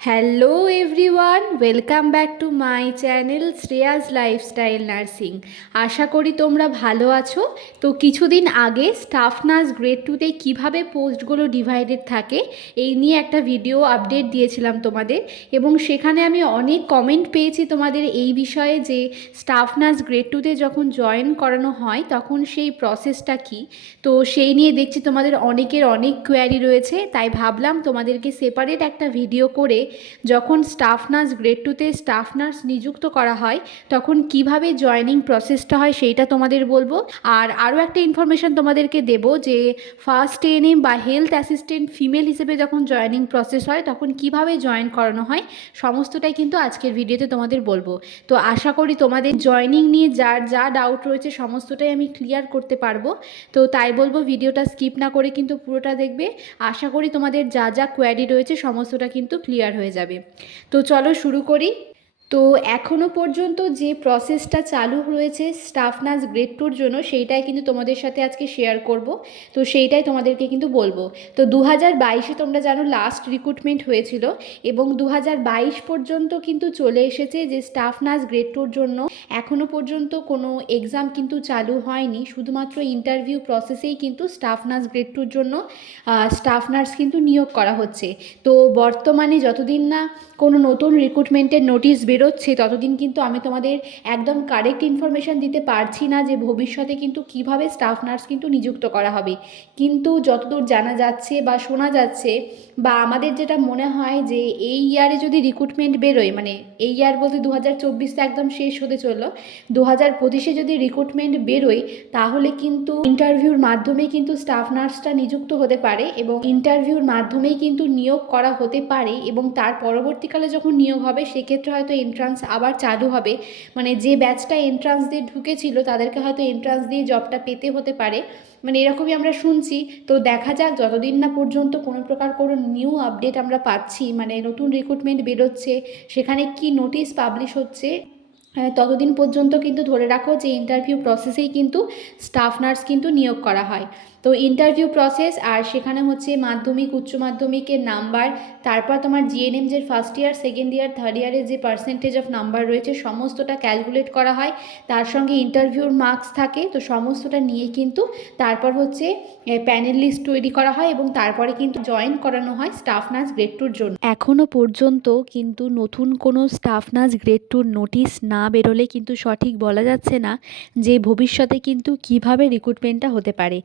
Hello everyone, welcome back to my channel Shreyas lifestyle nursing. আশা করি তোমরা ভালো আছো। তো কিছুদিন আগে স্টাফ নার্স গ্রেড টুতে কীভাবে পোস্টগুলো ডিভাইডেড থাকে এই নিয়ে একটা ভিডিও আপডেট দিয়েছিলাম তোমাদের, এবং সেখানে আমি অনেক কমেন্ট পেয়েছি তোমাদের এই বিষয়ে যে স্টাফ নার্স গ্রেড টুতে যখন জয়েন করানো হয় তখন সেই প্রসেসটা কী। তো সেই নিয়ে দেখছি তোমাদের অনেকের অনেক কোয়ারি রয়েছে, তাই ভাবলাম তোমাদেরকে সেপারেট একটা ভিডিও করে যখন স্টাফ নার্স গ্রেড টুতে স্টাফ নার্স নিযুক্ত করা হয় তখন কিভাবে জয়নিং প্রসেসটা হয় সেইটা তোমাদের বলবো। আর আরও একটা ইনফরমেশান তোমাদেরকে দেব যে ফার্স্ট এএনএম বা হেলথ অ্যাসিস্ট্যান্ট ফিমেল হিসেবে যখন জয়নিং প্রসেস হয় তখন কিভাবে জয়েন করানো হয় সমস্তটাই কিন্তু আজকের ভিডিওতে তোমাদের বলবো। তো আশা করি তোমাদের জয়নিং নিয়ে যার যা ডাউট রয়েছে সমস্তটাই আমি ক্লিয়ার করতে পারবো। তো তাই বলবো ভিডিওটা স্কিপ না করে কিন্তু পুরোটা দেখবে। আশা করি তোমাদের যা যা কোয়ারি রয়েছে সমস্তটা কিন্তু ক্লিয়ার হয়ে যাবে। তো চলো শুরু করি। তো এখনও পর্যন্ত যে প্রসেসটা চালু রয়েছে স্টাফ নার্স গ্রেড টুর জন্য সেইটাই কিন্তু তোমাদের সাথে আজকে শেয়ার করব। তো সেইটাই তোমাদেরকে কিন্তু বলবো। তো 2022-এ তোমরা জানো লাস্ট রিক্রুটমেন্ট হয়েছিল এবং 2022 পর্যন্ত কিন্তু চলে এসেছে যে স্টাফ নার্স গ্রেড টুর জন্য এখনও পর্যন্ত কোনো এক্সাম কিন্তু চালু হয়নি, শুধুমাত্র ইন্টারভিউ প্রসেসেই কিন্তু স্টাফ নার্স গ্রেড টুর জন্য স্টাফ নার্স কিন্তু নিয়োগ করা হচ্ছে। তো বর্তমানে যতদিন না কোনো নতুন রিক্রুটমেন্টের নোটিশ বেরোচ্ছে ততদিন কিন্তু আমি তোমাদের একদম কারেক্ট ইনফরমেশান দিতে পারছি না যে ভবিষ্যতে কিন্তু কিভাবে স্টাফ নার্স কিন্তু নিযুক্ত করা হবে। কিন্তু যতদূর জানা যাচ্ছে বা শোনা যাচ্ছে বা আমাদের যেটা মনে হয় যে এই ইয়ারে যদি রিক্রুটমেন্ট বেরোয়, মানে এই ইয়ার বলতে 2024 তো একদম শেষ হতে চললো, 2025-এ যদি রিক্রুটমেন্ট বেরোয় তাহলে কিন্তু ইন্টারভিউর মাধ্যমে কিন্তু স্টাফ নার্সটা নিযুক্ত হতে পারে এবং ইন্টারভিউর মাধ্যমেই কিন্তু নিয়োগ করা হতে পারে এবং তার পরবর্তীকালে যখন নিয়োগ হবে সেক্ষেত্রে হয়তো এন্ট্রান্স আবার চালু হবে। মানে যে ব্যাচটা এন্ট্রান্স দিয়ে ঢুকেছিল তাদেরকে হয়তো এন্ট্রান্স দিয়ে জবটা পেতে হতে পারে, মানে এরকমই আমরা শুনছি। তো দেখা যাক, যতদিন না পর্যন্ত কোনো প্রকার কোনো নিউ আপডেট আমরা পাচ্ছি, মানে নতুন রিক্রুটমেন্ট বেরোচ্ছে সেখানে কি নোটিশ পাবলিশ হচ্ছে, ততদিন পর্যন্ত কিন্তু ধরে রাখো যে ইন্টারভিউ প্রসেসেই কিন্তু স্টাফ নার্স কিন্তু নিয়োগ করা হয়। তো ইন্টারভিউ প্রসেস আর সেখানে হচ্ছে মাধ্যমিক উচ্চ মাধ্যমিকের নাম্বার, তারপর তোমার জিএনএম যে first year second year third ইয়ারের যে পার্সেন্টেজ অফ নাম্বার রয়েছে সমস্তটা ক্যালকুলেট করা হয়, তার সঙ্গে ইন্টারভিউর মার্কস থাকে। তো সমস্তটা নিয়ে কিন্তু তারপর হচ্ছে প্যানেল লিস্ট তৈরি করা হয় এবং তারপরে কিন্তু জয়েন করানো হয় স্টাফ নার্স গ্রেড টুর জন্য। এখনও পর্যন্ত কিন্তু নতুন কোনো স্টাফ নার্স গ্রেড টুর নোটিশ না বেরোলে কিন্তু সঠিক বলা যাচ্ছে না যে ভবিষ্যতে কিন্তু কিভাবে রিক্রুটমেন্টটা হতে পারে।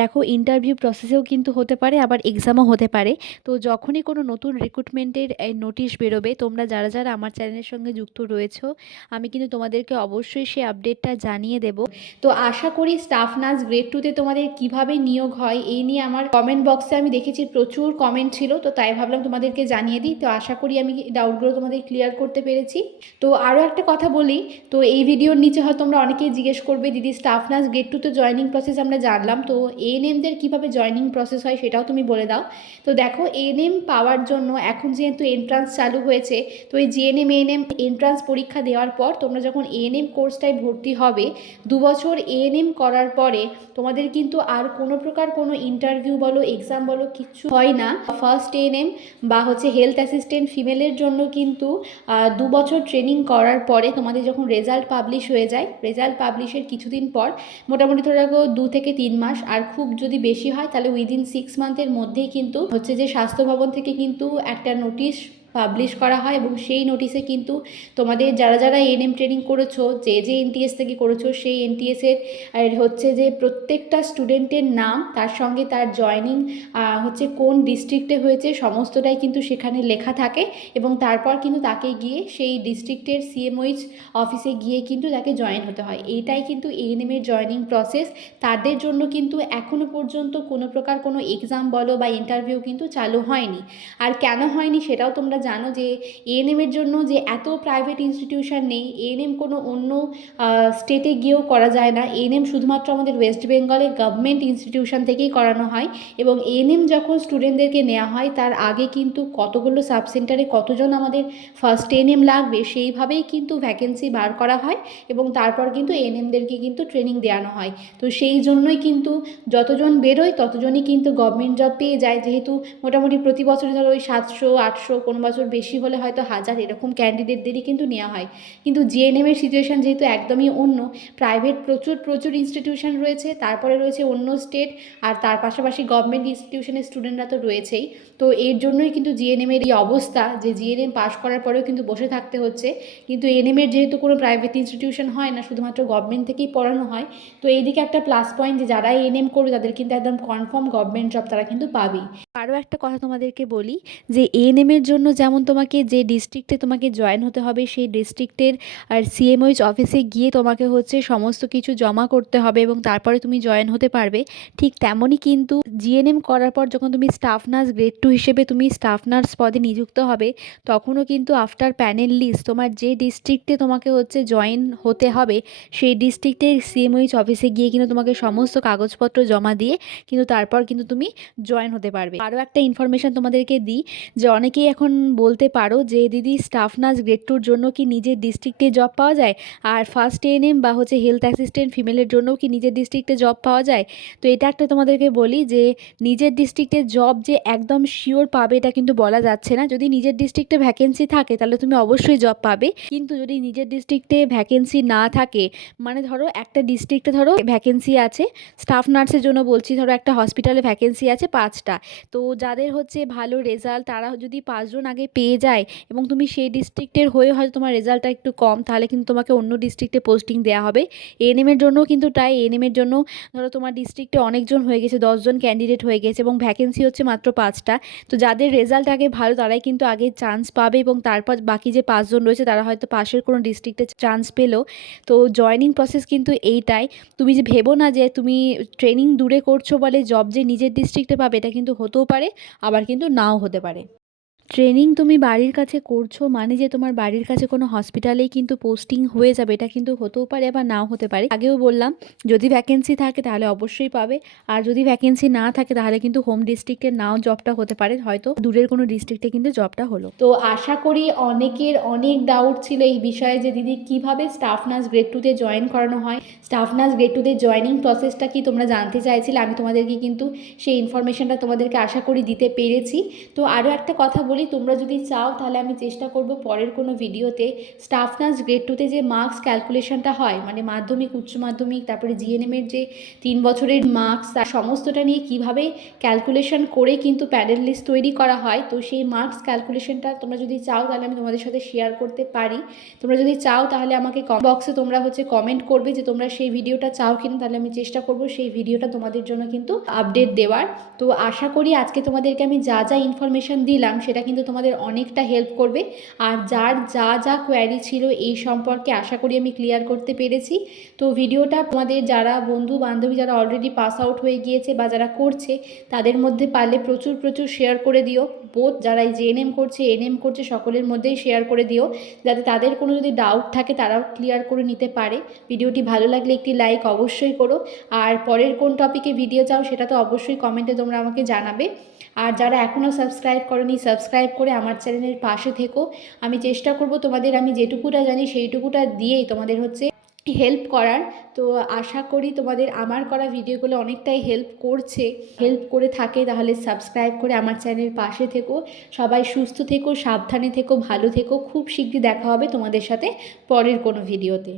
দেখো ইন্টারভিউ প্রসেসেও কিন্তু হতে পারে, আবার এক্সামও হতে পারে। তো যখনই কোনো নতুন রিক্রুটমেন্টের নোটিশ বেরোবে তোমরা যারা যারা আমার চ্যানেলের সঙ্গে যুক্ত রয়েছো আমি কিন্তু তোমাদেরকে অবশ্যই সেই আপডেটটা জানিয়ে দেব। তো আশা করি স্টাফ নার্স গ্রেড টুতে তোমাদের কিভাবে নিয়োগ হয় এই নিয়ে আমার কমেন্ট বক্সে আমি দেখেছি প্রচুর কমেন্ট ছিল, তো তাই ভাবলাম তোমাদেরকে জানিয়ে দিই। তো আশা করি আমি ডাউটগুলো তোমাদের ক্লিয়ার করতে পেরেছি। তো আরও একটা কথা বলি, তো এই ভিডিওর নিচে হয়তো তোমরা অনেকেই জিজ্ঞেস করবে দিদি স্টাফ নার্স গ্রেড টুতে জয়নিং প্রসেস আমরা জানলাম, তো এএনএমদের কীভাবে জয়নিং প্রসেস হয় সেটাও তুমি বলে দাও। তো দেখো এএনএম পাওয়ার জন্য এখন যেহেতু এন্ট্রান্স চালু হয়েছে, তো এই জিএনএম এএনএম এন্ট্রান্স পরীক্ষা দেওয়ার পর তোমরা যখন এএনএম কোর্সটায় ভর্তি হবে 2 বছর এএনএম করার পরে তোমাদের কিন্তু আর কোনো প্রকার কোনো ইন্টারভিউ বলো এক্সাম বলো কিচ্ছু হয় না। ফার্স্ট এএনএম বা হচ্ছে হেলথ অ্যাসিস্ট্যান্ট ফিমেলের জন্য কিন্তু 2 বছর ট্রেনিং করার পরে তোমাদের যখন রেজাল্ট পাবলিশ হয়ে যায়, রেজাল্ট পাবলিশের কিছুদিন পর মোটামুটি ধরে রাখো 2 থেকে 3 মাস, আর খুব যদি বেশি হয় তাহলে উইদিন 6 মান্থের মধ্যেই কিন্তু হচ্ছে যে স্বাস্থ্য ভবন থেকে কিন্তু একটা নোটিশ পাবলিশ করা হয় এবং সেই নোটিশে কিন্তু তোমাদের যারা যারা এএনএম ট্রেনিং করেছো যে যে এনটিএস থেকে করেছো সেই এনটিএসের হচ্ছে যে প্রত্যেকটা স্টুডেন্টের নাম, তার সঙ্গে তার জয়নিং হচ্ছে কোন ডিস্ট্রিক্টে হয়েছে সমস্তটাই কিন্তু সেখানে লেখা থাকে এবং তারপর কিন্তু তাকে গিয়ে সেই ডিস্ট্রিক্টের সিএমওইচ অফিসে গিয়ে কিন্তু তাকে জয়েন হতে হয়। এইটাই কিন্তু এএনএমের জয়নিং প্রসেস। তাদের জন্য কিন্তু এখনও পর্যন্ত কোনো প্রকার কোনো এক্সাম বলো বা ইন্টারভিউ কিন্তু চালু হয়নি। আর কেন হয়নি সেটাও তোমরা জানো যে এএনএমের জন্য যে এত প্রাইভেট ইনস্টিটিউশন নেই, এএনএম কোনো অন্য স্টেটে গিয়েও করা যায় না, এএনএম শুধুমাত্র আমাদের ওয়েস্ট বেঙ্গলের গভর্নমেন্ট ইনস্টিটিউশন থেকেই করানো হয়। এবং এএনএম যখন স্টুডেন্টদেরকে নেওয়া হয় তার আগে কিন্তু কতগুলো সাব সেন্টারে কতজন আমাদের ফার্স্ট এএনএম লাগবে সেইভাবেই কিন্তু ভ্যাকেন্সি বার করা হয় এবং তারপর কিন্তু এএনএমদেরকে কিন্তু ট্রেনিং দেওয়ানো হয়। তো সেই জন্যই কিন্তু যতজন বেরোয় ততজনই কিন্তু গভর্নমেন্ট জব পেয়ে যায়, যেহেতু মোটামুটি প্রতি বছরে ধরো ওই 700 800 কোনো বছর বছর, বেশি হলে হয়তো 1000, এরকম ক্যান্ডিডেটদেরই কিন্তু নেওয়া হয়। কিন্তু জিএনএমের সিচুয়েশান যেহেতু একদমই অন্য, প্রাইভেট প্রচুর প্রচুর ইনস্টিটিউশন রয়েছে, তারপরে রয়েছে অন্য স্টেট, আর তার পাশাপাশি গভর্নমেন্ট ইনস্টিটিউশনের স্টুডেন্টরা তো রয়েছেই। তো এর জন্যই কিন্তু জিএনএমের এই অবস্থা যে জিএনএম পাশ করার পরেও কিন্তু বসে থাকতে হচ্ছে। কিন্তু এনএমের যেহেতু কোনো প্রাইভেট ইনস্টিটিউশন হয় না, শুধুমাত্র গভর্নমেন্ট থেকেই পড়ানো হয়, তো এইদিকে একটা প্লাস পয়েন্ট যে যারা এনএম করবে তাদের কিন্তু একদম কনফার্ম গভর্নমেন্ট জব তারা কিন্তু পাবেই। আরও একটা কথা তোমাদেরকে বলি যে এএনএমের জন্য যেমন তোমাকে যে ডিস্ট্রিক্টে তোমাকে জয়েন হতে হবে সেই ডিস্ট্রিক্টের আর সিএমওইচ অফিসে গিয়ে তোমাকে হচ্ছে সমস্ত কিছু জমা করতে হবে এবং তারপরে তুমি জয়েন হতে পারবে, ঠিক তেমনই কিন্তু জিএনএম করার পর যখন তুমি স্টাফ নার্স গ্রেড 2 হিসেবে তুমি স্টাফ নার্স পদে নিযুক্ত হবে, তখনও কিন্তু আফটার প্যানেল লিস্ট তোমার যে ডিস্ট্রিক্টে তোমাকে হচ্ছে জয়েন হতে হবে সেই ডিস্ট্রিক্টের সিএমওইচ অফিসে গিয়ে কিন্তু তোমাকে সমস্ত কাগজপত্র জমা দিয়ে কিন্তু তারপর কিন্তু তুমি জয়েন হতে পারবে। আরও একটা ইনফরমেশান তোমাদেরকে দিই যে অনেকেই এখন বলতে পারো যে দিদি স্টাফ নার্স গ্রেড 2-র জন্য কি নিজের ডিস্ট্রিক্টে জব পাওয়া যায়, আর ফার্স্ট এএনএম বা হচ্ছে হেলথ অ্যাসিস্ট্যান্ট ফিমেলের জন্যও কি নিজের ডিস্ট্রিক্টে জব পাওয়া যায়। তো এটা একটা তোমাদেরকে বলি যে নিজের ডিস্ট্রিক্টে জব যে একদম শিওর পাবে এটা কিন্তু বলা যাচ্ছে না। যদি নিজের ডিস্ট্রিক্টে ভ্যাকেন্সি থাকে তাহলে তুমি অবশ্যই জব পাবে, কিন্তু যদি নিজের ডিস্ট্রিক্টে ভ্যাকেন্সি না থাকে, মানে ধরো একটা ডিস্ট্রিক্টে ধরো ভ্যাকেন্সি আছে স্টাফ নার্সের জন্য বলছি, ধরো একটা হসপিটালে ভ্যাকেন্সি আছে 5টা, তো যাদের হচ্ছে ভালো রেজাল্ট তারা যদি 5 জন আগে পেয়ে যায় এবং তুমি সেই ডিস্ট্রিক্টের হয়ে হয়তো তোমার রেজাল্টটা একটু কম, তাহলে কিন্তু তোমাকে অন্য ডিস্ট্রিক্টে পোস্টিং দেওয়া হবে। এএনএমের জন্যও কিন্তু তাই, এএনএমের জন্য ধরো তোমার ডিস্ট্রিক্টে অনেকজন হয়ে গেছে, 10 জন ক্যান্ডিডেট হয়ে গেছে এবং ভ্যাকেন্সি হচ্ছে মাত্র 5টা, তো যাদের রেজাল্ট আগে ভালো তারাই কিন্তু আগে চান্স পাবে এবং তারপর বাকি যে 5 জন রয়েছে তারা হয়তো পাশের কোনো ডিস্ট্রিক্টে চান্স পেলো। তো জয়নিং প্রসেস কিন্তু এইটাই। তুমি যে ভেবো না যে তুমি ট্রেনিং দূরে করছো বলে জব যে নিজের ডিস্ট্রিক্টে পাবে, এটা কিন্তু হতেও পারে আবার কিন্তু নাও হতে পারে। ট্রেনিং তুমি বাড়ির কাছে করছো মানে যে তোমার বাড়ির কাছে কোনো হসপিটালেই কিন্তু পোস্টিং হয়ে যাবে, এটা কিন্তু হতেও পারে আবার নাও হতে পারে। আগেও বললাম যদি ভ্যাকেন্সি থাকে তাহলে অবশ্যই পাবে, আর যদি ভ্যাকেন্সি না থাকে তাহলে কিন্তু হোম ডিস্ট্রিক্টের নাও জবটা হতে পারে, হয়তো দূরের কোনো ডিস্ট্রিক্টে কিন্তু জবটা হলো। তো আশা করি অনেকের অনেক ডাউট ছিল এই বিষয়ে যে দিদি কীভাবে স্টাফ নার্স গ্রেড 2-তে জয়েন করানো হয়, স্টাফ নার্স গ্রেড 2-তে জয়েনিং প্রসেসটা কি তোমরা জানতে চাইছিলে। আমি তোমাদেরকে কিন্তু সেই ইনফরমেশনটা তোমাদেরকে আশা করি দিতে পেরেছি। তো আরও একটা কথা বলি, তোমরা যদি চাও তাহলে আমি চেষ্টা করব পরের কোনো ভিডিওতে স্টাফ নার্স গ্রেড 2-তে যে মার্কস ক্যালকুলেশনটা হয়, মানে মাধ্যমিক উচ্চ মাধ্যমিক তারপরে জিএনএমের যে 3 বছরের মার্কস, তার সমস্তটা নিয়ে কিভাবে ক্যালকুলেশন করে কিন্তু প্যানেল লিস্ট তৈরি করা হয়, তো সেই মার্কস ক্যালকুলেশনটা তোমরা যদি চাও তাহলে আমি তোমাদের সাথে শেয়ার করতে পারি। তোমরা যদি চাও তাহলে আমাকে কমেন্ট বক্সে তোমরা হচ্ছে কমেন্ট করবে যে তোমরা সেই ভিডিওটা চাও কিনা, তাহলে আমি চেষ্টা করব সেই ভিডিওটা তোমাদের জন্য কিন্তু আপডেট দেওয়ার। তো আশা করি আজকে তোমাদেরকে আমি যা যা ইনফরমেশান দিলাম সেটা কিন্তু তোমাদের অনেকটা হেল্প করবে, আর যার যা যা কোয়ারি ছিল এই সম্পর্কে আশা করি আমি ক্লিয়ার করতে পেরেছি। তো ভিডিওটা তোমাদের যারা বন্ধু বান্ধবী যারা অলরেডি পাস আউট হয়ে গিয়েছে বা যারা করছে তাদের মধ্যে পারলে প্রচুর প্রচুর শেয়ার করে দিও, বোথ যারা এই জেএনএম করছে এনএম করছে সকলের মধ্যেই শেয়ার করে দিও, যাতে তাদের কোনো যদি ডাউট থাকে তারাও ক্লিয়ার করে নিতে পারে। ভিডিওটি ভালো লাগলে একটি লাইক অবশ্যই করো, আর পরের কোন টপিকে ভিডিও চাও সেটা তো অবশ্যই কমেন্টে তোমরা আমাকে জানাবে। আর যারা এখনও সাবস্ক্রাইব করোনি সাবস্ক্রাইব করে আমার চ্যানেলের পাশে থেকো। আমি চেষ্টা করব তোমাদের আমি যেটুকুটা জানি সেইটুকুটা দিয়েই তোমাদের হচ্ছে হেল্প করার। তো আশা করি তোমাদের আমার করা ভিডিওগুলো অনেকটাই হেল্প করে থাকে, তাহলে সাবস্ক্রাইব করে আমার চ্যানেলের পাশে থেকো। সবাই সুস্থ থেকো, সাবধানে থেকো, ভালো থেকো। খুব শীঘ্রই দেখা হবে তোমাদের সাথে পরের কোনো ভিডিওতে।